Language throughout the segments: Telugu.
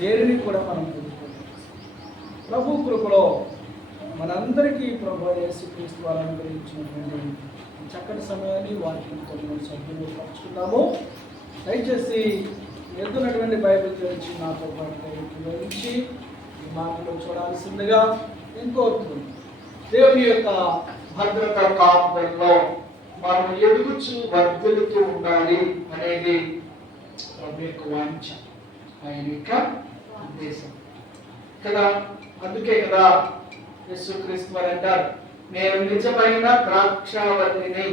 దేనిని కూడా మనం పొందుకోలేదు. ప్రభు కృపలో మనందరికీ ప్రభు యేసుక్రీస్తు వారు అనుగ్రహించినటువంటి చక్కటి సమయాన్ని వాక్యంతో సభ్యులు పంచుకున్నాము. దయచేసి ఎదున్నటువంటి బైబిల్ తెరిచి నాతో పాటు వివరించి ఈ మాటలు చూడాల్సిందిగా కోరుతున్నాను. దేవుని యొక్క భద్రత కాపుదల్లో మనం ఎదుగుచు వర్ధిల్లుతూ ఉండాలి అనేది ప్రభు యొక్క వాంఛ, ఆయన యొక్క ఉద్దేశం కదా. అందుకే కదా యేసుక్రీస్తు వారు అంటారు, నేను నిజమైన ద్రాక్షావల్లిని,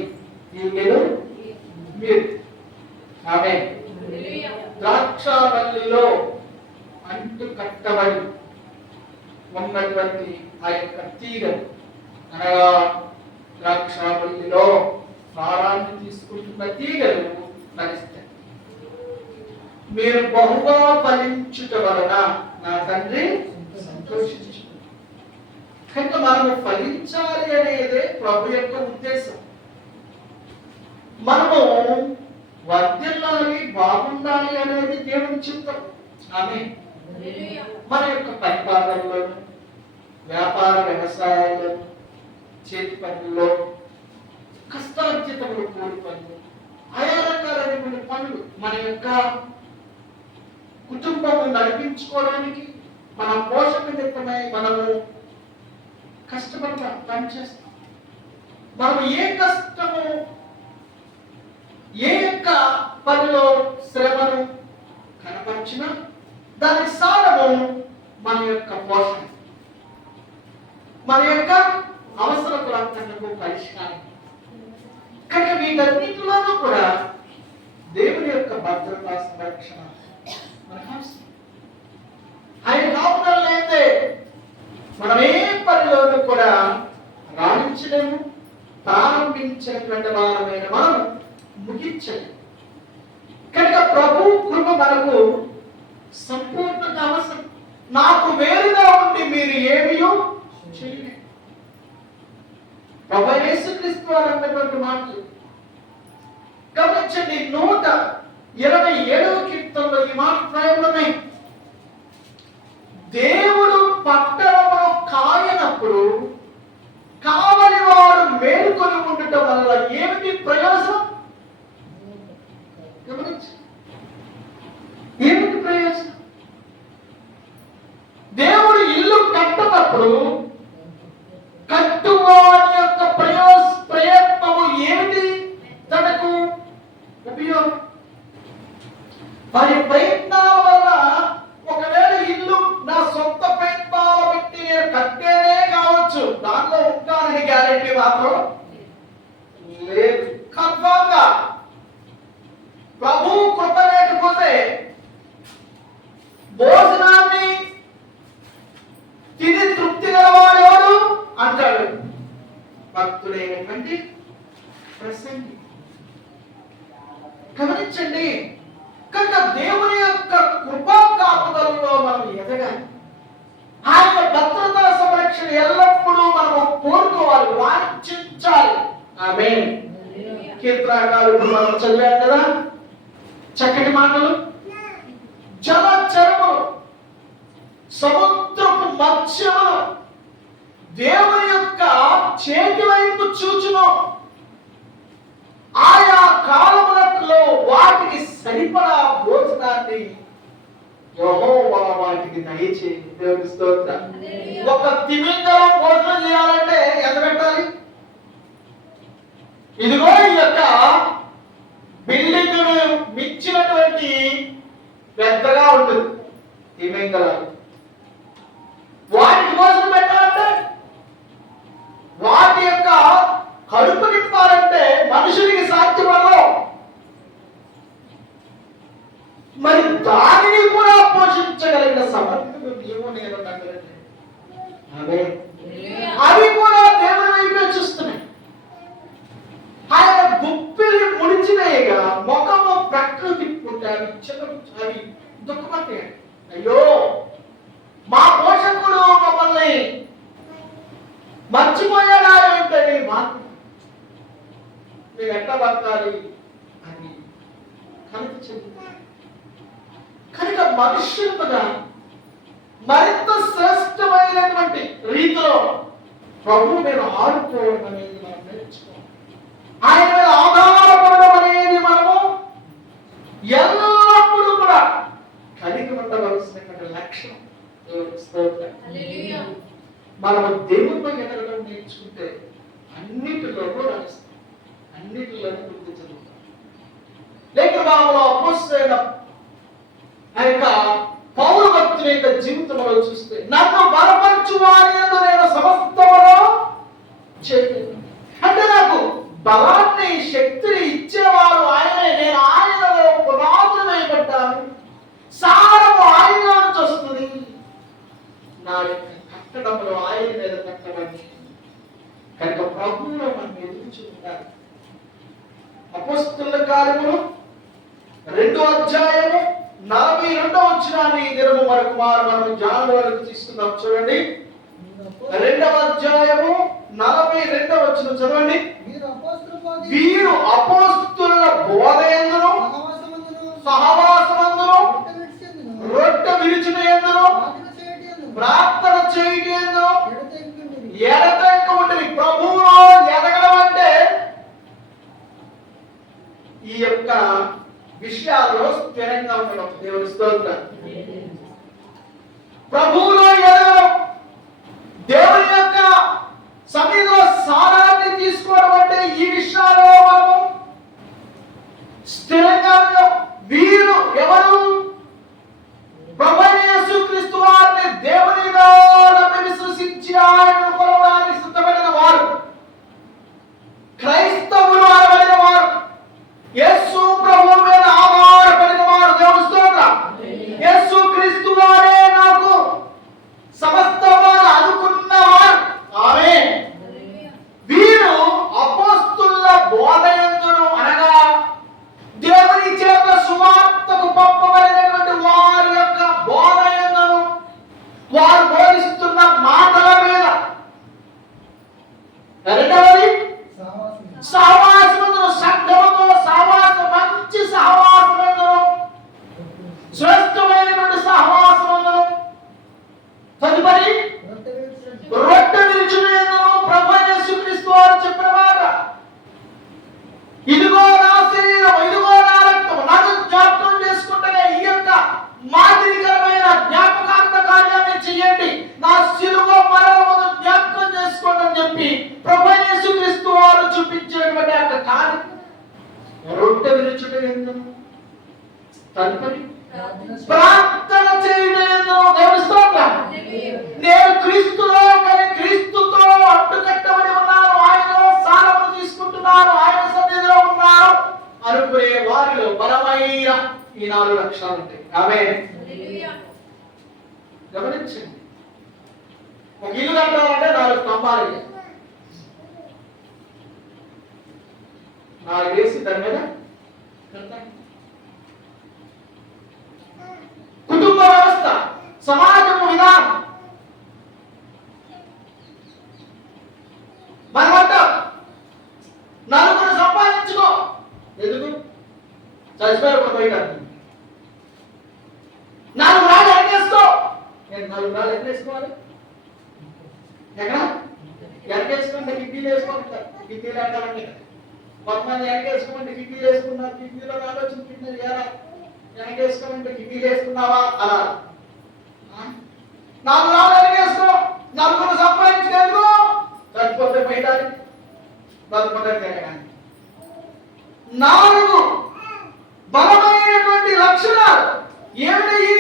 ఈగలు మీరు. ఆమేన్. ద్రాక్షావల్లిలో అంటు కట్టబడి ఉన్నటువంటి ఆ యొక్క తీగలు అనగా ద్రాక్షావల్లిలో సారాన్ని తీసుకుంటున్న తీగలు ఫలిస్తాయి. మీరు బహుగా ఫలించుట వలన నా తండ్రి సంతోషించు. కనుక మనము ఫలించాలి అనేదే ప్రభు యొక్క ఉద్దేశం. మనము వర్ధిల్లాలి, బాగుండాలి అనేది దేవుని చిత్తం. ఆమేన్. మన యొక్క పరిపాలనలో, వ్యాపార వ్యవసాయాల్లో, చేతి పనుల్లో, కష్టార్జితములు, కూలి పనులు, ఆయా రకాలైనటువంటి పనులు మన యొక్క కుటుంబము నడిపించుకోవడానికి, మన పోషణ నిమిత్తమై మనము కష్టపడతాం, పనిచేస్తాం. మనం ఏ కష్టము, ఏ యొక్క పనిలో శ్రమను కనపరిచినా దాని సారము మన యొక్క పోషణ, మన యొక్క అవసరతులకు పరిష్కారం. కనుక వీటన్నిటిలోనూ కూడా దేవుని యొక్క భద్రత, సంరక్షణ మనకు అవసరం. ఆయన కాపుదల లేదే మనం ఏ పనిలోనూ కూడా రాణించలేము, ప్రారంభించినటువంటి వారమైన మనం ముగించలేము. కనుక ప్రభు కృప మనకు సంపూర్ణంగా అవసరం. నాకు వేరుగా ఉండి మీరు ఏమీయో చేయలేరు. ప్రభు యేసుక్రీస్తు వారు అన్నటువంటి మాటలు గమనించండి. 127వ కీర్తనలో ఈ మాట ప్రయోగమే, దేవుడు పట్టణమును కాయనప్పుడు కావలి వారు మేలుకొని ఉండటం వల్ల ఏమిటి ప్రయోజనం? గమనించండి, ఏమిటి ప్రయోజనం? దేవుడు ఇల్లు కట్టనప్పుడు కట్టువాని యొక్క ప్రయత్నము ఏమిటి? తనకు ఉపయోగం. వారి ప్రయత్నాల వల్ల ఒకవేళ ఇల్లు నా సొంత ప్రయత్నాలు పెట్టి నేను కట్టేనే కావచ్చు, దాంట్లో ఉంటానని గ్యారెంటీ మాత్రం లేదు. కన్ఫర్మ్ గా ప్రభు కృప లేకపోతే భోజనాన్ని తిని తృప్తి గలవాడేవాడు అంటాడు భక్తుడైనటువంటి ప్రసంగి. గమనించండి, కనుక దేవుని యొక్క కృపా కాపుదలలో మనం ఎదగాలి. ఆయన భద్రతా సంరక్షణ ఎల్లప్పుడూ మనం కోరుకోవాలి, వాంఛించాలి. ఆమేన్. కీర్తనకారుడు మనం చదివాం కదా చక్కటి మాటలు. జలచరములు, సముద్రపు మత్స్యములు దేవుని యొక్క చేతి వైపు చూచును. ఆయా కాలములలో వాటికి సరిపడా భోజనాన్ని యెహోవా వాటికి దయచేయి. దేవుని స్తోత్రం. ఒక తిమింగలం భోజనం చేయాలంటే ఎంత పెట్టాలి? ఇదిగో ఈ యొక్క బిల్డింగ్ మించినటువంటి పెద్దగా ఉంటుంది తిమింగలాలు. వాటికి భోజనం పెట్టాలంటే, వాటి యొక్క కడుపు నింపాలంటే మనుషునికి సాధ్యమో, మరి దానిని కూడా పోషించగలిగిన సమర్థత దేవుని అవి కూడా దేవుని వైపే చూస్తున్నాయి. ఆయన గుప్పిలి ముడిచినయగా ముఖము ప్రకృతి పుట్టాలి, అవి దుఃఖపడతాయి. అయ్యో మా పోషకుడు మమ్మల్ని మర్చిపోయాడా ఏంటని మాకు ఎట్లా బతకాలి అని కనుక చెందుతారు. కనుక మనుష్యులుగా మరింత శ్రేష్టమైనటువంటి రీతిలో ప్రభు మీద ఆడుకోవడం అనేది మనం నేర్చుకోవాలి. ఆయన మీద ఆధారపడడం అనేది మనము ఎల్లప్పుడూ కూడా కలిగి ఉండవలసినటువంటి లక్షణం. మనము దేవునిపై ఎదగడం నేర్చుకుంటే అన్నిటిలోనూ రాస్తాం, అన్నిటిలోనూ వృద్ధి చెందుతాం. లేఖనాలలో అపోస్తలుడైన ఆ యొక్క పౌలు భక్తుని యొక్క జీవితంలో చూస్తే, నన్ను బలపరచు వారి యందు నేను సమస్తమును చేయగలను. అంటే నాకు బలాన్ని, శక్తిని ఇచ్చేవారు ఆయనే. నేను ఆయనలో పునాదులు వేయబడ్డాను, సారము ఆయన నుంచి వస్తుంది. నా యొక్క కట్టడంలో ఆయన మీద కట్టబడి కనుక ప్రభువులో మనం ఎదురు చూడాలి. అపోస్తలుల కార్యములు 2వ అధ్యాయము 42వ వచనాన్ని దినము వరకు మనం ధ్యానం వరకు తీసుకుందాం. చూడండి, 2వ అధ్యాయము 42వ వచనం చదవండి. వీరు అపోస్తలుల బోధయందును సహవాసమందును రొట్టె విరుచుట యందును ప్రార్థన చేయుట యందును ఎడతెగక ఉండిరి. ప్రభువులో ఎదగడం అంటే ఈ యొక్క విషయాల్లో స్థిరంగా ఉండడం. దేవుని స్తోత్రం. ప్రభువులో ఎదగడం, దేవుని యొక్క సన్నిధిలో సారాన్ని తీసుకోవడం అంటే ఈ విషయాల్లో మనము స్థిరంగా ఉండడం. వీరు ఎవరు? ప్రభువైన యేసుక్రీస్తు వారిని దేవునిగా విశ్వసించి ఆయన కొలవడానికి సిద్ధపడిన వారు, క్రైస్తవులు అనబడిన వారు, యేసు ప్రభువు మీద ఆధారపడిన వారు. దేవుని స్తోత్రం. యేసుక్రీస్తు వారే నాకు సమస్తమును అనుకున్నవారు. ఆమేన్. వీరు అపోస్తలుల బోధయందును అనగా దేవుని చేత సువార్తకు పంపబడినటువంటి వారి యొక్క బోధయందును, వారు బోధిస్తున్న మాటల మీద, రెండవది సహవాసమందును, సంఘముతో సహవాసం, మంచి సహవాసమందును, శ్రేష్టమైనటువంటి సహవాసమందును, తదుపరి రొట్టె విరుచుట యందును. ప్రభువైన యేసుక్రీస్తు వారు చెప్పిన మాట, ఇదిగో నా శరీరం, ఇదిగో నా రక్తం, నన్ను జ్ఞాపకం చేసుకుంటగా ఈ యొక్క మాదిరికరమైన జ్ఞాపకార్థ కార్యాన్ని చేయండి, నా శిలువ మరణమును జ్ఞాపకం చేసుకోండి అని చెప్పి ప్రభువైన యేసుక్రీస్తు వారు చూపించినటువంటి యొక్క కార్యం. రొట్టె విరుచుట యందును, తదుపరి ప్రార్థన చేయుట యందును. దేవుని స్తోత్రం. నేను క్రీస్తులో, కానీ క్రీస్తుతో అంటుకట్టబడి ఉన్నాను, ఆయనలో సారము తీసుకుంటున్నాను, ఆయన సన్నిధిలో ఉన్నాను అనుకునే వారిలో బలమైన ఈ 4 లక్షణాలు ఉంటాయి. ఆమేన్. గమనించండి, ఒక ఇల్లు కట్టాలంటే 4 స్తంభాలు, 4 వేసి దాని మీద కట్టాలి. కుటుంబ వ్యవస్థ, సమాజము విధానం మనమంట నలుగురు సంపాదించుకో. ఎందుకు? చచ్చిపోయారు బయట 4 రాళ్ళు ఎనకేసుకో. నేను 4 రాళ్ళు ఎనకేసుకోవాలి. ఎక్కడ ఎనకేసుకుంటే కిడ్నీలు వేసుకుంటారు, కిడ్నీలు అంటారండి. కొంతమంది ఎనకేసుకోమంటే కిడ్నీలు వేసుకున్నారు, కిడ్నీలో ఆలోచన కిడ్నీలు వేరా, ఎనకేసుకోమంటే కిడ్నీలు వేసుకున్నావా అలా. 4 రాళ్ళు ఎనకేసుకో. నలుగురు సంపాదించలేదు, చచ్చిపోతే బయట బతుకుంటే తిరగడానికి. 4 బలమైనటువంటి లక్షణాలు ఏమిటి?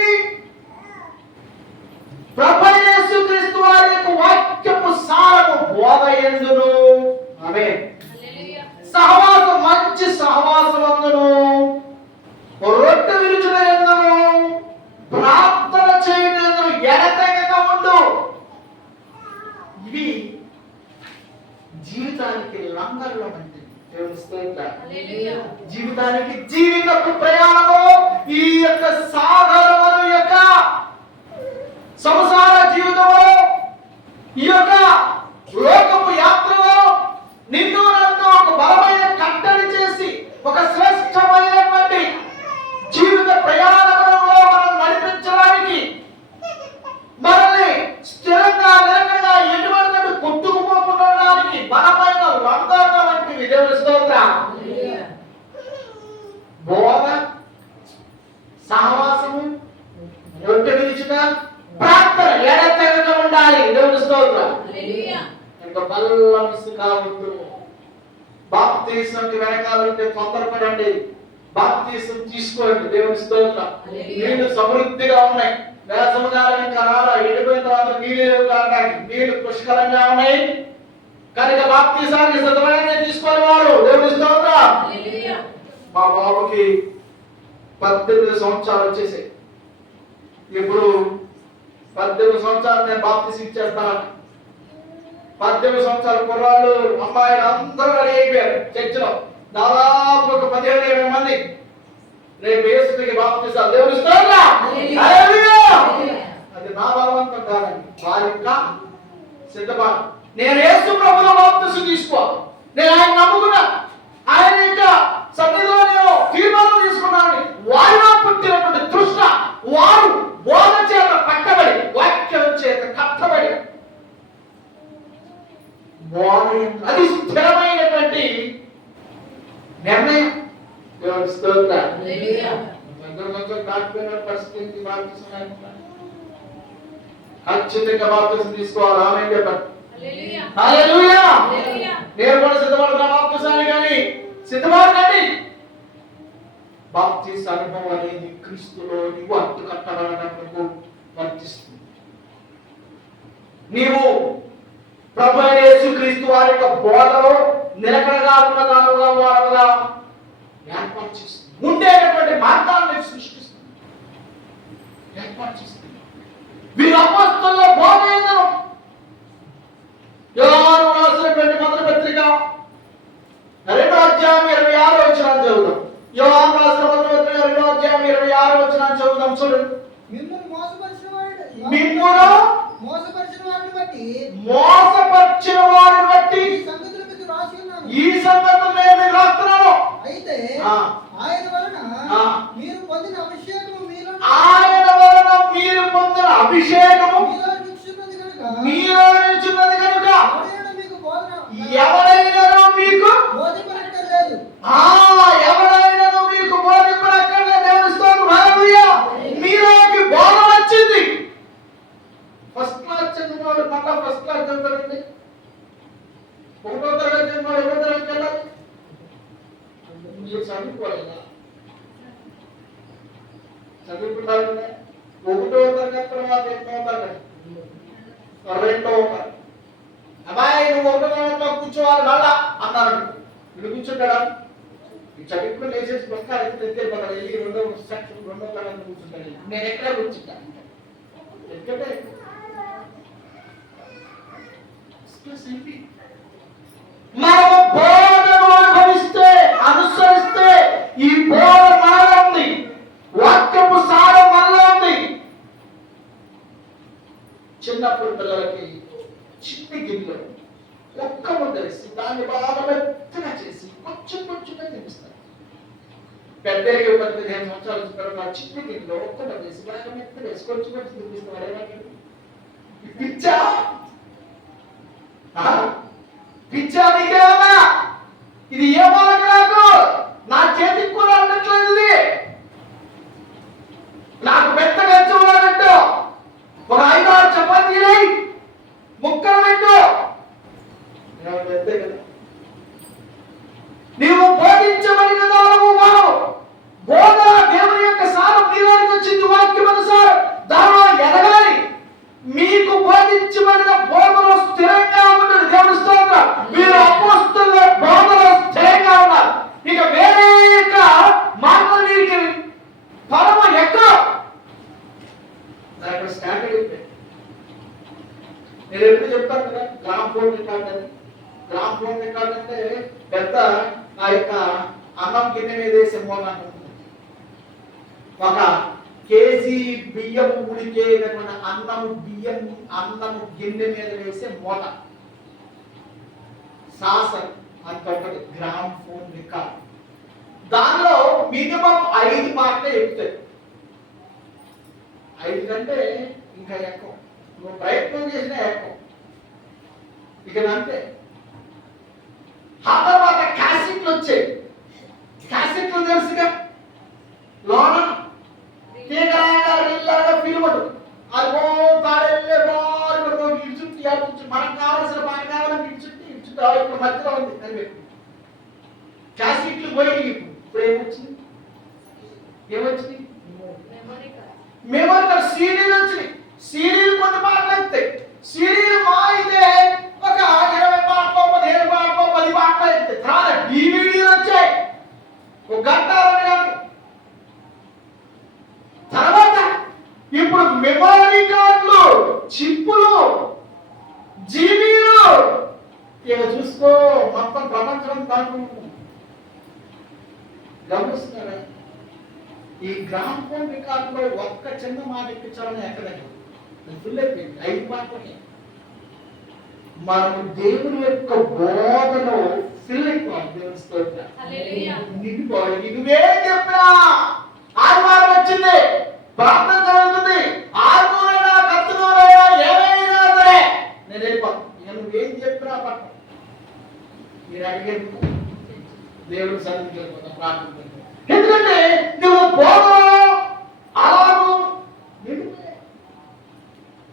ప్రభువైన యేసుక్రీస్తు వారి యొక్క వాక్యపు సారము బోధయందును, ఆమేన్, సహవాసం, మంచి సహవాసమందును, రొట్టె విరుచుట యందును, ప్రార్థన చేయుట యందును ఎడతెగక ఉండు. ఇవి జీవితానికి లంగర్లు అంటే. జీవితానికి జీవితపు ప్రయాణము, ఈ యొక్క సాగరము యొక్క సంసార జీవితంలో, ఈ యొక్క లోకపు యాత్రలో నిన్ను నన్ను ఒక బలమైన కట్టడి చేసి ఒక శ్రేష్టమైనటువంటి జీవిత ప్రయాణంలో మనం నడిపించడానికి ఇంకా బల్ల మిస్ కావద్దు. బాప్తీసంకి వెనకాలంటే తొందరపడండి. బాప్తీసం తీసుకోండి. దేవుని స్తోత్రం. నీళ్లు సమృద్ధిగా ఉన్నాయి. వేసవకాలం ఇంకా రాలా, ఎండిపోయిన తర్వాత నీళ్ళు కావడానికి నీళ్లు పుష్కలంగా ఉన్నాయి కనుక బాప్తీసానికి సిద్ధమైన తీసుకోని వారు. దేవుని స్తోత్రం. మా బాబుకి 18 సంవత్సరాలు వచ్చేసాయి. ఇప్పుడు 18 సంవత్సరాలు నేను బాప్తీసం ఇచ్చేస్తాను. 18 సంవత్సరాల కుర్రాళ్ళు అమ్మాయిలు అందరూ రెడీ అయిపోయారు. చర్చిలో దాదాపు ఒక 17-20 మంది రేపు యేసుకి బాప్తీసాలు. దేవుని స్తోత్రం. హల్లెలూయా. అది నా బలవంతం కాదండి, వారి ఇంకా సిద్ధపడ. నేను యేసు ప్రభువుల బాప్తీసం తీసుకో, నేను ఆయన నమ్ముకున్నా, ఆయన యొక్క సన్నిధిలో నేను తీర్మానం తీసుకున్నాను. వారిలో పుట్టినటువంటి తృష్ణ, వారు బోధ చేత పట్టబడి వాక్యం చేత కట్టబడి అది స్థిరమైనటువంటి నిర్ణయం. దేవుని స్తోత్రం. పరిస్థితి ఖచ్చితంగా బాప్తీసం తీసుకోవాలి. ఆమేన్ చెప్పండి. హల్లెలూయా. నేను కూడా సిద్ధపడుతున్నా బాప్తీసాన్ని, కానీ సిద్ధపడకండి. బాప్తీస అనుభవం అనేది క్రీస్తులో నీవు అట్టు కట్టబడటకు వర్తిస్తుంది. నీవు ప్రభు యేసుక్రీస్తు వారి యొక్క బోధలో నిలకడగా ఉన్నదానుగా వారుగా ఏర్పాటు చేస్తుంది. ఉండేటటువంటి మార్గాలను సృష్టిస్తుంది, ఏర్పాటు చేస్తుంది. వీరు అపోస్తలుల బోధ ఏందనో యోహాను రాసినటువంటి మొదటి పత్రిక 2వ అధ్యాయం 26వ వచనాన్ని చదువుదాం. యోహాను రాసిన మొదటి పత్రిక 2వ అధ్యాయం 26వ వచనాన్ని చదువుదాం. చూడండి. మిమ్మును మోసపరిచిన వారిని బట్టి ఈ సంగతులు నేను రాస్తున్నాను. అయితే ఆయన వలన మీరు పొందిన అభిషేకము మీలో నిలిచున్నది కనుక ఎవరైనా మీకు బోధింపనక్కర్లేదు. ఎవరైనా మీకు బోధింపనక్కర్లేదు. దేవుని స్తోత్రం. హల్లెలూయా. మీలోకి బోధ వచ్చింది. ఫస్ట్ క్లాస్ చదివిన వాడు మళ్ళా ఫస్ట్ క్లాస్ చదువుతారండి. 1వ తరగతి చదివిన వాడు 2వ తరగతి వెళ్ళాలి. మీరు చదువుకోలేదా? చదువుకుంటారు. 1వ తరగతి తర్వాత 8వ తరగతి 2వ తరగతి. అబ్బాయి నువ్వు 1వ తరగతిలో కూర్చోవాలి మళ్ళా అన్నారు. వీడు కూర్చుంటాడా? ఈ చదువుకుని లేచేసి పుస్తకాలు ఎత్తే వెళ్ళి 2వ సెక్షన్ 2వ తరగతి కూర్చుంటాడు. నేను ఎక్కడ కూర్చుంటాను? ఎందుకంటే మనము బోధను అనుభవిస్తే, అనుసరిస్తే ఈ బోధ మనలో ఉంది, వాక్యపు సారం మనలో ఉంది. చిన్నప్పుడు పిల్లలకి చిన్ని గిన్నెలో ఒక్క ముద్ద వేసి దాన్ని బాగా మెత్తగా చేసి కొంచెం కొంచెంగా తినిపిస్తారు. పెద్దగా 15 సంవత్సరాల తర్వాత చిన్ని గిన్నెలో ఒక్క ముద్ద వేసి బాగా మెత్తగా వేసి కొంచెం కొంచెం తినిపిస్తారు. ఏమంటారు? పిచ్చా పిచ్చా నీకేమన్నా? ఇది ఏ వాళ్ళకి నాకు నా చేతికి కూడా అన్నట్లేదు. నాకు మెత్తగా చూడాలంటూ ఒక 5-6 చపాతీలు ముక్కలు పెట్టు. నీవు బోధించబడిన దానము వారు బోధ దేవుని యొక్క సారం నీలోనికి వచ్చింది. వాక్యం అనుసారం దానిలో ఎదగాలి. మీకు బోధించబడిన బోధలో స్థిరంగా ఉంటుంది. దేవుని స్తోత్రం. మీరు అపోస్తలుల బోధలో స్థిరంగా ఉన్నారు. ఇక వేరే యొక్క మాటలు వీరికి పరమ ఎక్కువ స్టాండర్డ్ అయిపోయింది. నేను ఎప్పుడు చెప్తాను కదా, గ్రామ్ ఫోన్ రికార్డ్ అని. గ్రామ్ ఫోన్ రికార్డ్ అంటే పెద్ద ఆ యొక్క అన్నం గిన్నె మీద వేసే మూలం. ఒక కేజీ బియ్యం ఉడికేటటువంటి అన్నము గిన్నె మీద వేసే మూట సాసర్ అంత ఒకటి గ్రామ్ ఫోన్ రికార్డ్. దానిలో మినిమం 5 మాటలే ఎక్కుతాయి. 5 కంటే ఇంకా ఎక్కువ. నువ్వు ప్రయత్నం చేసినా ఎక్కువ. ఇక అంతే. ఆ తర్వాత క్యాసెట్లు వచ్చాయి. క్యాసెట్లు తెలుసుగా, లోన తీగలాగా పిలువడు. అది తాడెళ్ళే బాగా ఇటు మనకు కావాలి క్యాసెట్లు పెట్టు. క్యాసెట్లు పోయి ఇప్పుడు ఏమొచ్చింది? మెమరీ కార్డ్, సీడీలు వచ్చినాయి. సీడీలు కొన్ని పాటలు వస్తాయి. సీడీలు మా అయితే ఒక 20 పాటలు 15 పాటలు 10 పాటలు అయితే తర్వాత డివిడీలు వచ్చాయి. ఒక గంట 2 గంటలు. తర్వాత ఇప్పుడు మెమరీ కార్డులు, చిప్పులు, జీబీలు. ఇక చూసుకో మొత్తం ప్రపంచం దాంట్లో గమనిస్తున్నారా? ఈ గ్రామ్ ఫోన్ రికార్డులో ఒక్క చిన్న మాట ఎక్కించాలని ఎక్కడెక్కడ ఫుల్ అయిపోయింది. 5 పాటలే మనం దేవుని యొక్క బోధలో ఫిల్ అయిపోవాలి. దేవుని స్తోత్రం. నువ్వే చెప్పినా ఆదివారం వచ్చింది, ప్రార్థన జరుగుతుంది, 6 నూరైనా 10 నూరైనా ఏమైనా సరే నేను వెళ్ళిపోతాను. ఇక నువ్వేం చెప్పినా పట్ట మీరు అడిగేది దేవుడు సన్నిధికి ప్రార్థన. ఎందుకంటే నువ్వు బోధలో అలాగూ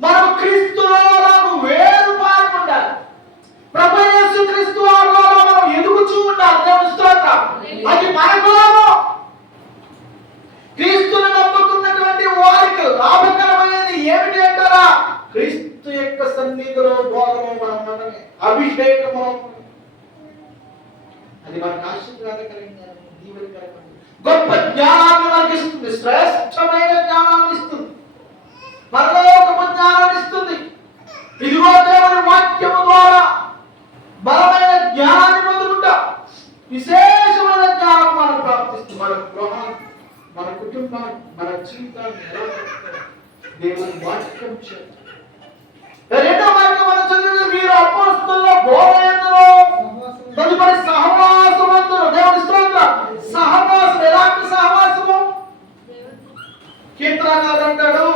మనం క్రీస్తులో అలాగూ వేరుపాటు ఉండాలి. ప్రభువు యేసు క్రీస్తు వారిలో మనం ఎదుగుచూ ఉండాలి. దేవుని స్తోత్రం. అది మన గుణము. క్రీస్తును నమ్ముకున్నటువంటి వారికి లాభకరమైనది ఏమిటి అంటారా? క్రీస్తు యొక్క సన్నిధిలో బోధము మనం ఉండడమే, అభిషేకము. అది మనకు ఆశీర్వాదకరంగా దీవెనకరంగా గొప్ప జ్ఞానాన్ని మనకి ఇస్తుంది. శ్రేష్టమైన జ్ఞానాన్ని ఇస్తుంది. పరలోకపు జ్ఞానాన్ని ఇస్తుంది. ఇదిగో దేవుని వాక్యము ద్వారా బలమైన జ్ఞానాన్ని పొందుకుంటా విశేషమైన జ్ఞానం మనం ప్రాప్తిస్తుంది. మన గృహాన్ని, మన కుటుంబాన్ని, మన జీవితాన్ని ఎలా చేస్తారు దేవుని వాక్యం చేస్తారు. రెండో వాక్యం మనం చదివిన వీరు అపోస్తలుల బోధయందును తదుపరి సహవాసమందును. దేవుని స్తోత్రం. సహవాసం ఎలాంటి సహవాసము? కీర్తనకారుడు అంటాడు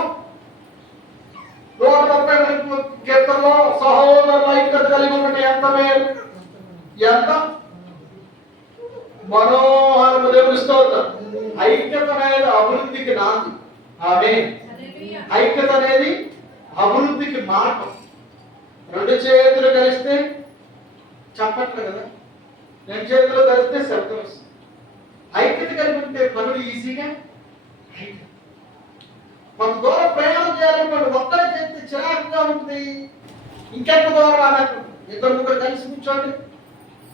130 కీర్తనలో సహోదరుల ఐక్యత కలిగి ఉన్నట్టు ఎంత మేలు, ఎంత మనోహరము. దేవుని స్తోత్రం. ఐక్యత అనేది అభివృద్ధికి నాంది. ఆమేన్. ఐక్యత అనేది అభివృద్ధికి మార్గం. 2 చేతులు కలిస్తే చప్పట్లు కదా, 2 చేతులు కలిస్తే శబ్దం వస్తుంది. ఐక్యత కలిగి ఉంటే పనులు ఈజీగా. కొంత దూరం ప్రయాణం చేయాలనుకోండి, ఒక్కడే చేస్తే చిరాకుగా ఉంటుంది. ఇంకెంత దూరం అన్నట్టు 2-3 కలిసి కూర్చోండి.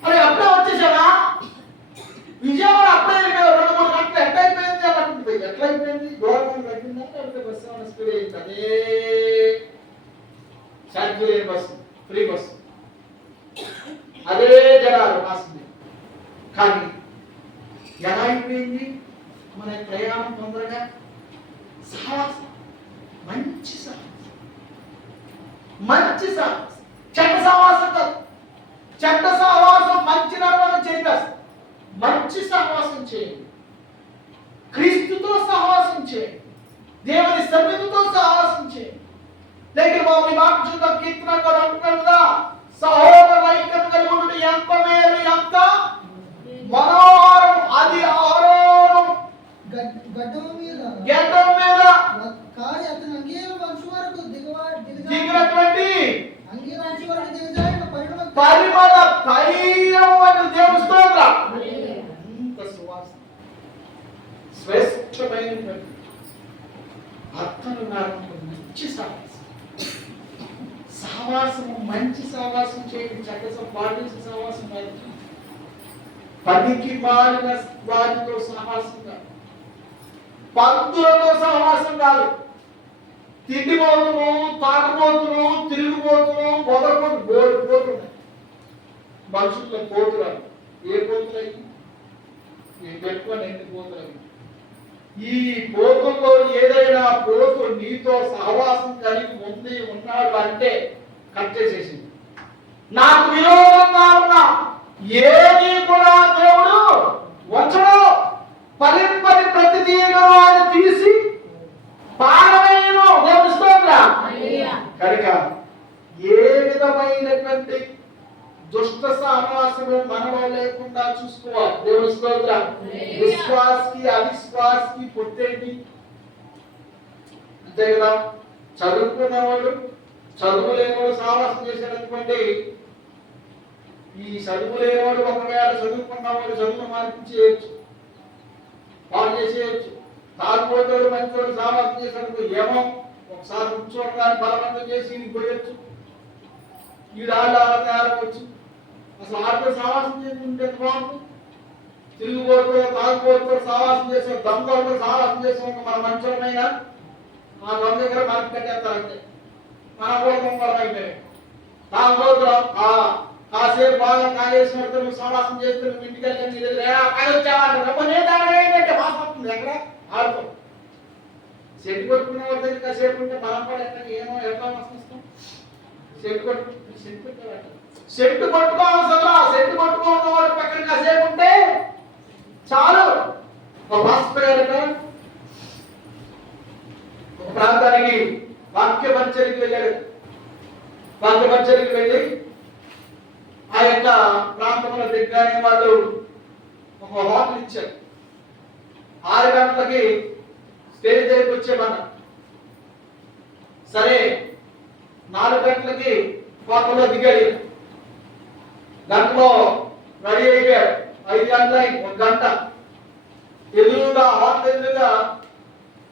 మరి అప్పుడే వచ్చేసావా? విజయవాడ అప్పుడే 2-3 గంటలు ఎట్లా అయిపోయింది అన్నట్టు. ఎట్లా అయిపోయింది? దూరం తగ్గిందా లేకపోతే బస్సు ఏమైనా స్పీడ్ అయింది? అదే సాధ్యం బస్సు, ఫ్రీ బస్సు, అదే జనాలు రాసింది. కానీ ఎలా అయిపోయింది మన ప్రయాణం తొందరగా? సహవాసం, మంచి సహవాసం, మంచి సహవాసం. చెడ్డ సహవాసం కాదు. చెడ్డ సహవాసం మంచి నడవడం చేయాలి. మంచి సహవాసం చేయండి. క్రీస్తుతో సహవాసం చేయండి. దేవుని సన్నిధితో సహవాసం చేయండి. దగ్గర బాబు మాట చూద్దాం. కీర్తన కూడా అంటున్నాడు కదా, సహోదరుల ఐక్యత కలిగి ఉంటే ఎంత మేలు, ఎంత మనోహరం. అది ఆరోహణం గడ్డం మీద కాలి అతని అంగీల వంశ వరకు దిగినటువంటి అంగీల వంశ వరకు దిగజారిన పరిమళ తైలం అని దేవుని స్తోత్రం. అంత సువాసన, శ్రేష్టమైనటువంటి భర్తలు మంచి సహవాసం. సహవాసము మంచి సహవాసం చేయండి. చక్కసం పాటించే సహవాసం కాదు. పనికి మారిన వారితో సహవాసం కాదు. పంతులతో సహవాసం కాదు. తిండిపోతులు, తాగుబోతులు, తిరిగిపోతులు, పోతున్నాయి. మనుషుల్లో పోతురాలు. ఏ పోతులయ్యి? నేను పెట్టుకొని ఎన్ని పోతులయ్యి? ఈ పోతుల్లో ఏదైనా పోతు నీతో సహవాసం కలిగి ఉన్నాడు అంటే కట్ చేసేసింది. నాకు విరోధంగా ఉన్నా ఏది కూడా దేవుడు వచ్చడు. ఫలింపని ప్రతి తీగను ఆయన తీసి పారవేయును. దేవుని స్తోత్రం. కనుక ఏ విధమైనటువంటి దుష్ట సహవాసము మనలో లేకుండా చూసుకోవాలి. దేవుని స్తోత్రం. విశ్వాసకి అవిశ్వాసకి పొత్తేంటి? అంతే కదా. చదువుకున్న వాళ్ళు చదువు లేని వాళ్ళు సహవాసం చేశారనుకోండి, ఈ చదువు లేనివాడు ఒకవేళ చదువుకున్న వాడు చదువును మార్పించేయచ్చు, పాడు చేసేయచ్చు. తాగుబోతాడు మంచోడు సామర్థ్యం చేసినప్పుడు ఏమో ఒకసారి కూర్చోవడానికి బలవంతం చేసి ఇది పోయొచ్చు, ఈ రాళ్ళు ఆడవచ్చు. అసలు ఆడితో సావాసం చేస్తుంటే బాగుంటుంది. తిరుగుబోతూ తాగుబోతూ సావాసం చేసే దొంగతో సావాసం చేసే మన మంచోడమైనా ఆ దొంగ దగ్గర మనకి కట్టేస్తారంటే మన కూడా దొంగలం అయిపోయాయి. తాగుబోతు కాసేపు బాగా తాగేసినట్టు నువ్వు సావాసం చేస్తే నువ్వు ఇంటికి వెళ్ళి వచ్చావంటే వాసన వస్తుంది. ఎక్కడ ఆడుకో సెట్ కొట్టుకునే వాళ్ళ దగ్గర కాసేపు ఉంటే మనం కూడా ఎట్లా వస్తాం. సెట్ కొట్టుకోవాల్సిందా? సెట్ కొట్టుకోవడం వాడు పక్కన కాసేపు ఉంటే చాలు. ఒక ప్రాంతానికి వాక్య పరిచర్యకి వెళ్ళాడు. వాక్య పరిచర్యకి వెళ్ళి ఆ యొక్క ప్రాంతంలో దిగ్గానే వాళ్ళు ఒక హోటల్ ఇచ్చారు. 6 గంటలకి స్టేజ్ దగ్గరికి వచ్చేమన్నా. సరే 4 గంటలకి హోటల్లో దిగాడు. గంటలో రెడీ అయిపోయాడు. 5 గంటల 1 గంట ఎదురుగా హోటల్ ఎదురుగా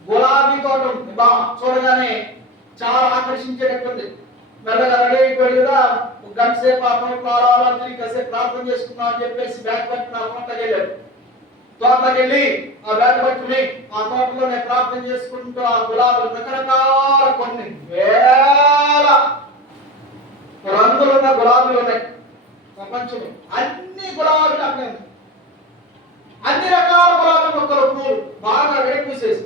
గులాబీ తోట ఉంది. చూడగానే చాలా ఆకర్షించేటట్టుంది. మెల్లగా రెడీ అయిపోయాడు కదా. 1 గంట సేపు ఆ తోటలో తిరిగి కాసేపు ప్రార్థన చేసుకుందాం అని చెప్పేసి బ్యాగ్ పట్టుకుని ఆ తోటకి వెళ్ళాడు. తోటకి వెళ్ళి ఆ బ్యాగ్ పట్టుకుని ఆ తోటలోనే ప్రార్థన చేసుకుంటూ ఆ గులాబీలు రకరకాల కొన్ని వేల రంగులున్న గులాబీలు ఉన్నాయి ప్రపంచంలో. అన్ని గులాబీలు అక్కడ అన్ని రకాల గులాబీ మొక్కలు పూలు బాగా వేపూసేసి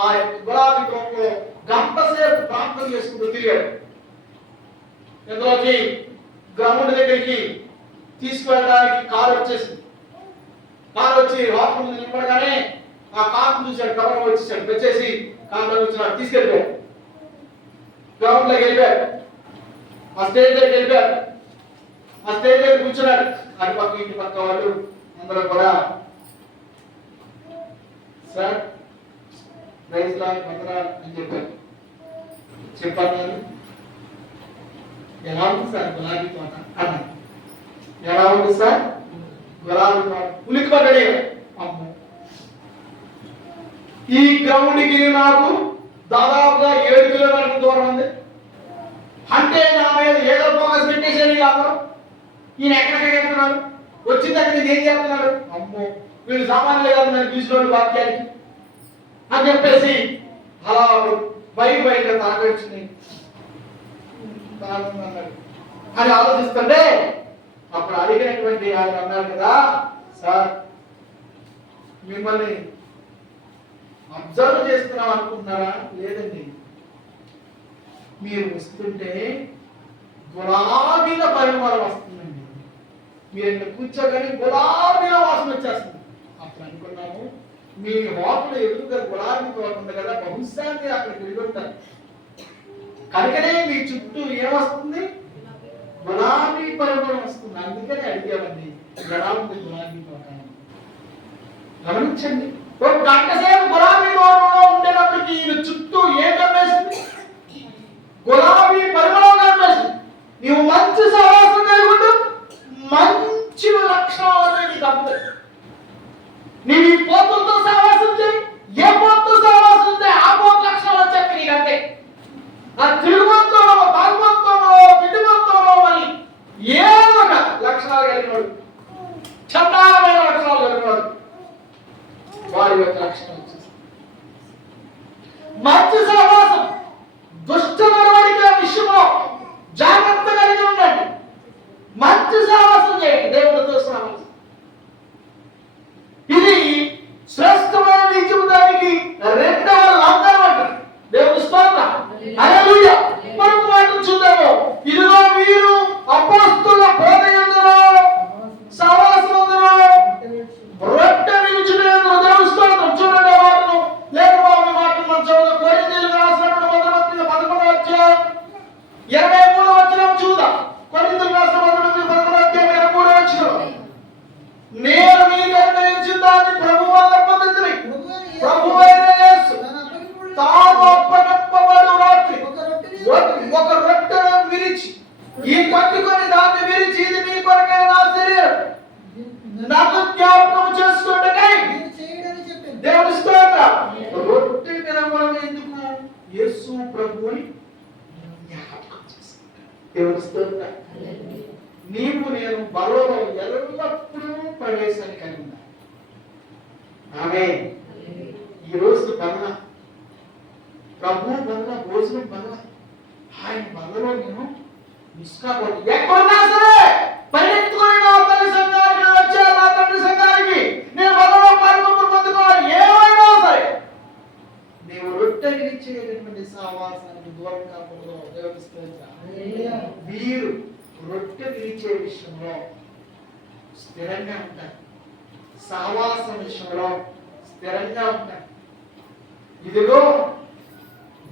ఆ గులాబీ తోటలో గంట సేపు ప్రార్థన చేసుకుంటూ తిరిగాడు. ఇందులోకి గ్రౌండ్ దగ్గరికి తీసుకువెళ్ళడానికి కారు వచ్చేసింది. కారు వచ్చి హోటల్ ముందు నిలబడగానే ఆ కారు చూశాడు. కవర్ వచ్చేసాడు. వచ్చేసి కారులో వచ్చినాడు. తీసుకెళ్ళిపోయాడు. గ్రౌండ్ లోకి వెళ్ళిపోయాడు. ఆ స్టేజ్ దగ్గరికి వెళ్ళిపోయాడు. ఆ స్టేజ్ దగ్గర కూర్చున్నాడు. అటు పక్క ఇంటి పక్క వాళ్ళు అందరూ కూడా సార్ ప్రైజ్ లార్డ్ వందనాలు అని చెప్పారు. చెప్పారు ఎలా ఉంది సార్ గులాబీ తోట అన్నాడు. ఎలా ఉంది సార్ గులాబీ తోట? ఉలిక్కిపడ్డాడు. అమ్మో, ఈ గ్రౌండ్కి నాకు దాదాపుగా 7 కిలోమీటర్ల దూరం ఉంది. అంటే నా మీద ఏదో ఫోకస్ పెట్టేసాడు. అందరూ ఈయన ఎక్కడికి వెళ్తున్నాడు, వచ్చిన దగ్గర ఏం చేస్తున్నాడు, అమ్మో వీళ్ళు సామాన్యులే కాదు నన్ను తీసుకున్నాడు వాక్యానికి అని చెప్పేసి అలా బయట తాగొచ్చింది అన్నాడు అని ఆలోచిస్తుంటే అప్పుడు అడిగినటువంటి ఆయన అన్నారు కదా, సార్ మిమ్మల్ని అబ్జర్వ్ చేస్తున్నాం అనుకుంటున్నారా? లేదండి, మీరు వస్తుంటే గులాబీల పరిమళం వస్తుందండి. మీరు ఇక్కడ కూర్చోగానే గులాబీల వాసన వచ్చేస్తుంది. అప్పుడు అనుకున్నాము మీ హోటల్ ఎదురుగా గులాబీ తోట ఉంది కదా, బహుశా మీరు అక్కడికి వెళ్ళి ఉంటారు కనుకనే మీ చుట్టూ ఏమొస్తుంది, గులాబీ పరిమళం వస్తుంది. అందుకనే అడిగామండి ఎలా ఉంది గులాబీ తోట. గమనించండి, 1 గంట సేపు గులాబీ తోటలో ఉండేటప్పటికి ఈయన చుట్టూ ఏం కమ్మేసింది, గులాబీ పరిమళం కమ్మేసింది. నీవు మంచి సహవాసం కలిగి మంచి లక్షణాలు నీకు అంతే. నీవు ఈ పోతులతో సహవాసం చేయి, ఏ పోతుతో సహవాసం చేయి ఆ పోతు లక్షణాలు వచ్చాక నీకు అంతే. ఆ తిరుగుతోనో తాగుతోనో తిరుగుతోనో అని ఏదో ఒక లక్షణాలు కలిగినాడు, చండాలమైన లక్షణాలు కలిగినాడు, వారి యొక్క లక్షణాలు వచ్చేసి మంచి సహవాసం ప్రభువుని జ్ఞాపకం చేసుకుంటాం. దేవుని స్తోత్రం. నీవు నేను బలలో ఎల్లప్పుడూ ప్రవేశాన్ని కలిగి ఉన్నాను. ఆమేన్. ఈ రోజు బల ప్రభు బల భోజనం బల ఆయన బలలో నేను మిస్ కాకూడదు. ఎక్కడున్నా సరే పరిగెత్తుకొని నా తండ్రి సంఘానికి వచ్చే నా తండ్రి సంఘానికి నేను బలలో పాల్గొని పొందుకోవాలి. ఏమైనా సరే నీవు రొట్టెగిచ్చేటటువంటి సహవాసానికి దూరం కాకూడదు. దేవుని స్తోత్రం. వీరు రొట్టె విరిచే విషయంలో స్థిరంగా ఉంటారు. సహవాసం విషయంలో స్థిరంగా ఉంటారు. ఇదిగో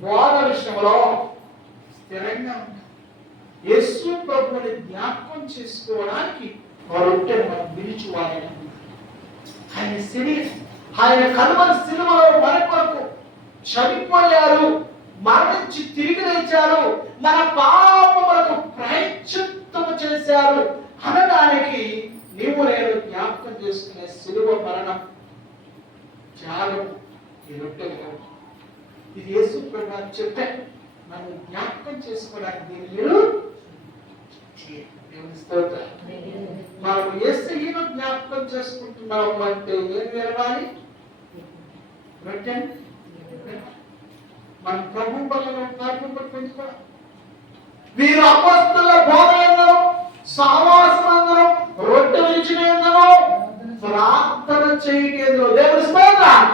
బోధ విషయంలో స్థిరంగా ఉంటారు. యేసు ప్రభువుని జ్ఞాపకం చేసుకోవడానికి ఆ రొట్టెను మనం విరిచుకోవాలి. ఆయన శరీరం, ఆయన కలువరి సిలువలో మన కొరకు చనిపోయారు, మరణించి తిరిగి లేచారు, మన పాపములకు ప్రాయశ్చిత్తము చేశారు అనడానికి నీవు నేను జ్ఞాపకం చేసుకునే సిలువ మరణం చాలు. ఈ రొట్టె ఇది యేసు ప్రభువు చెప్పే మనం జ్ఞాపకం చేసుకోవడానికి దీన్ని మీరు దేవుని స్తోత్రం. మనం యేసును జ్ఞాపకం చేసుకుంటున్నాము అంటే ఏం వినవాలి? రొట్టె. మనం ప్రభు బలలో పాల్గొని పెంచుకోవాలి. వీరు అపొస్తలుల బోధనందరూ సహవాసమందరూ రొట్టె విరిచినందరూ ప్రార్థన చేయటేందులో దేవుని స్తోత్రం.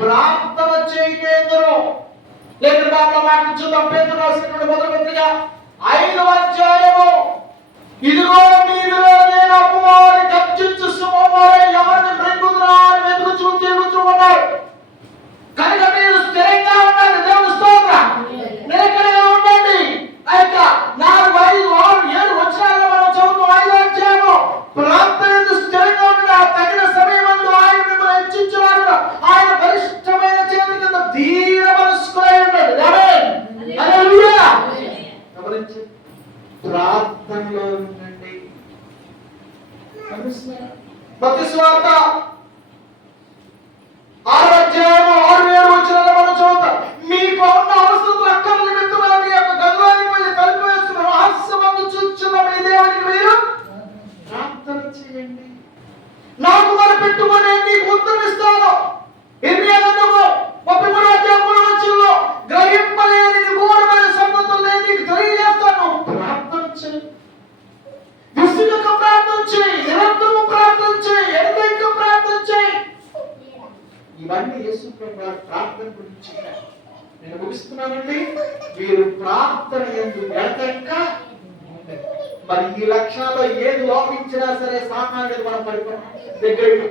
ప్రార్థన చేయటేందులో లేఖన భాగంలో మాటలు చూద్దాం. పేతురు రాసినటువంటి మొదటి పత్రిక 5వ అధ్యాయము. ఇదిగో మీలో నేను అపవాది గర్జించు సింహం వలె ఎవరిని మృంగుదురా అని వెతుకుచున్నారు. కనుక మీరు స్థిరంగా ఉండండి. దేవుని స్తోత్రం. నిలకడగా ఉండండి. అయితే 4, 5, 6, 7 వచనాల్లో మనం చదువుతాం. 5వ అధ్యాయము. ప్రార్థన స్థిరంగా ఉండండి. ఆ తగిన సమయమందు ఆయన మిమ్మల్ని హెచ్చించువాడు. ఆయన బలిష్టమైన చేతి కింద ధీర మనస్కులై ఉండండి. ఆమేన్. హల్లెలూయా. గమనించు, ప్రార్థనలో ఉండండి. మత్తయి సువార్త 6వ అధ్యాయము 6-7 వచనాల్లో మనం చదువుతాం. మీకు ఉన్న అవసరతలు అక్కర్ల నిమిత్తమై మీ యొక్క గదిలోనికి వెళ్ళి తలుపు వేసుకుని రహస్యమందు చూచున్న మీ దేవునికి మీరు ప్రార్థన చేయండి. నాకు మొరపెట్టుకొని నీకు ఉత్తరమిస్తాను. ఇర్మియా గ్రంథము 33వ అధ్యాయం 3వ వచనంలో గ్రహింపలేని నిగూఢమైన సంగతుల్ని నీకు తెలియజేస్తాను. ప్రార్థన చేయి. విసుగక ప్రార్థన చేయి. నిరంతరము ప్రార్థన చేయి. ఎడతెగక ప్రార్థన చేయి. ఇవన్నీ యేసు ప్రభువు ప్రార్థన గురించి చెప్పారు. నేను ముగిస్తున్నానండి. వీరు ప్రార్థన యందు ఎడతెగక ఉండండి. మరి ఈ లక్ష్యాల్లో ఏది లోపించినా సరే సాతానుడికి మనం పడిపోతాం. దగ్గరికి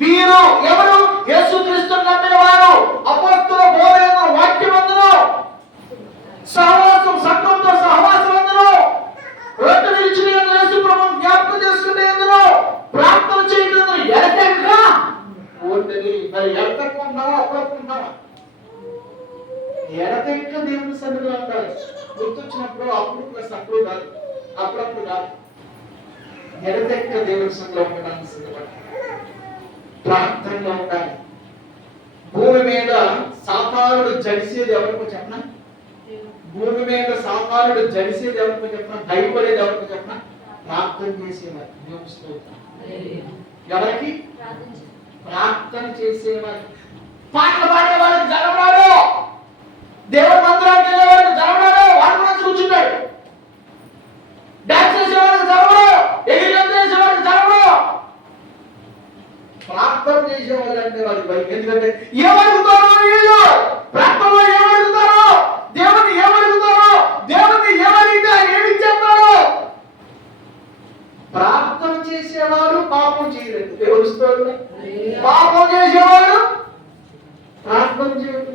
వీరు ఎవరు? యేసుక్రీస్తుని నమ్మిన వారు, అపొస్తలుల బోధన వాక్యమందును సహవాసం, సంఘంతో సహవాసం అందును రొట్టె విరిచిన యేసు ప్రభువుని జ్ఞాపకం చేసుకునే అందును ప్రార్థన చేయడం ఎడతెగక ఉండండి. మరి ఎడతెగక ఉన్నావా? అప్పుడప్పుడు ఉన్నావా? ఎడతెగక దేవుని సన్నిధిలో ఉండాలి. గుర్తొచ్చినప్పుడు అప్పుడు ప్లస్ అప్పుడు కాదు, అప్పుడప్పుడు కాదు. ఎడతెగక దేవుని సన్నిధిలో ఉండడానికి సిద్ధపడాలి. ప్రార్థనలో ఉండాలి. భూమి మీద సాతానుడు జడిసేది ఎవరికో చెప్పనా? భూమి మీద సాతానుడు జడిసేది ఎవరికో చెప్పనా? భయపడేది ఎవరికో చెప్పనా? ప్రార్థన చేసేవారు. దేవుని స్తోత్రం. ఎవరికి? ప్రార్థన చేసేవారు. పాటలు పాడేవారికి జరగడాడు. దేవుని మందిరానికి వెళ్ళేవారికి జరగడాడు. వారి గురించి కూర్చుంటాడు. డాన్స్ చేసేవారికి జరగడు. ఎగిరి చేసేవారికి జరగడు. ప్రార్థన చేసేవాళ్ళు అంటే వారికి భయం. ఎందుకంటే ఏమడుగుతారో వీళ్ళు ప్రార్థనలో, ఏమడుగుతారో దేవుని, ఏమడుగుతారో దేవుని, ఏమడిగితే ఆయన ఏమిచ్చేస్తారో. ప్రార్థన చేసేవారు పాపం చేయలేదు. దేవుని స్తోత్రం. పాపం చేసేవాడు ప్రార్థన చేయదు.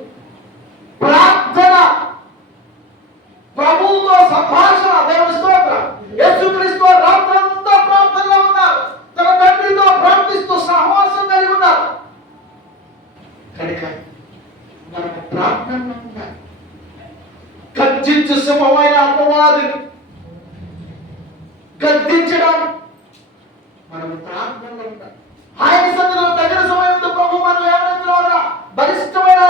ప్రార్థన ప్రభువుతో సంభాషణ. దేవుని స్తోత్రం. యేసుక్రీస్తు రాత్రంతా ప్రార్థనలో ఉన్నారు. తన తండ్రితో ప్రార్థిస్తూ సహవాసం కలిగి ఉన్నారు. కనుక మనకు ప్రార్థనలో ఉండాలి. గర్జించు సింహమైన అపవాదిని గద్దించడం మనం ప్రార్థనలో ఉండాలి. ఆయన సన్నిధిలో తగిన సమయంలో ప్రభు మనం ఏమైనా బలిష్టమైన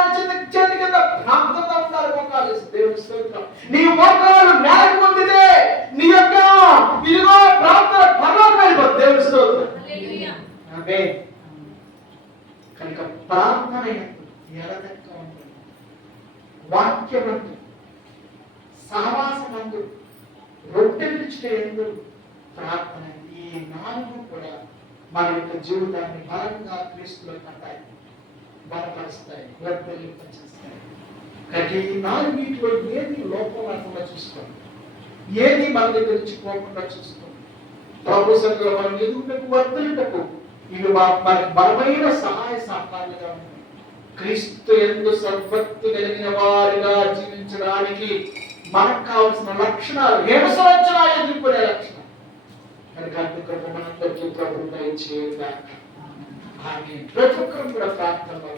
చేతి కింద ప్రార్థన ఉండాలి. మోకాలు దేవుని స్తోత్రం. నీ మోకాలు నేలకు పొందితే నీ యొక్క ఇదిగో ప్రార్థన పరలోకం వెళ్ళిపోతుంది. దేవుని స్తోత్రం. ఆమేన్. కనుక ప్రార్థన ఎడతెక్క ఉంటుంది. వాక్యమందు, సహవాసమందు, రొట్టె విడిచిట ఎందు ప్రార్థన, ఈ 4 కూడా మన యొక్క జీవితాన్ని బలంగా క్రీస్తులో కట్టాయి, బలపరుస్తాయి, వర్ధిల్లింపచేస్తాయి. కాబట్టి ఈ 4 ఏది లోపం లేకుండా చూసుకోండి, ఏది మన దగ్గర నుంచి పోకుండా చూసుకోండి. ప్రభు సన్నిధిలో మనం ఎదుగుటకు, వర్ధిల్లుటకు ఇవి మనకి బలమైన సహాయ సహకారాలుగా ఉన్నాయి. క్రీస్తు యందు సద్భక్తి కలిగిన వారిగా జీవించడానికి మనకు కావలసిన లక్షణాలు, హేమసంవత్సరా ఎదుర్కొనే లక్షణాలు. కనుక కృప మనందరికీ ప్రభు దయచేయగా. ఆమేన్. ప్రతి ఒక్కరు కూడా ప్రార్థనలో